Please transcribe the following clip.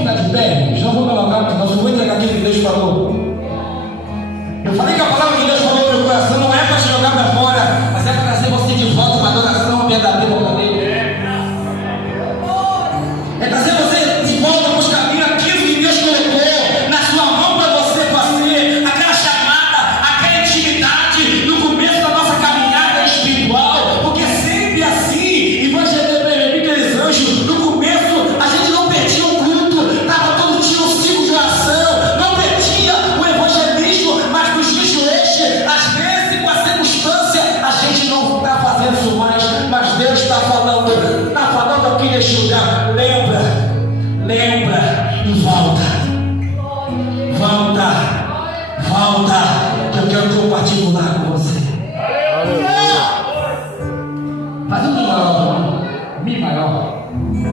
ficar de pé, já vou colocar, porque nós vamos entregar aquilo que Deus falou. Eu falei que a palavra que Deus falou no meu coração não é para te jogar para fora, mas é para trazer você de volta para a adoração verdadeira para Deus. É trazer você de volta para os caminhos, aquilo que Deus colocou na sua mão para você fazer, aquela chamada, aquela intimidade no começo da nossa caminhada espiritual, porque sempre assim, evangelho aqueles anjos, no começo a gente não perdia o culto, estava todo dia um ciclo de oração, não perdia o evangelismo, mas nos dias de hoje, às vezes com a circunstância, a gente não está fazendo isso mais, mas Deus está falando aqui neste lugar. Lembra e volta, que eu quero ter um particular com você. Faz um mi maior.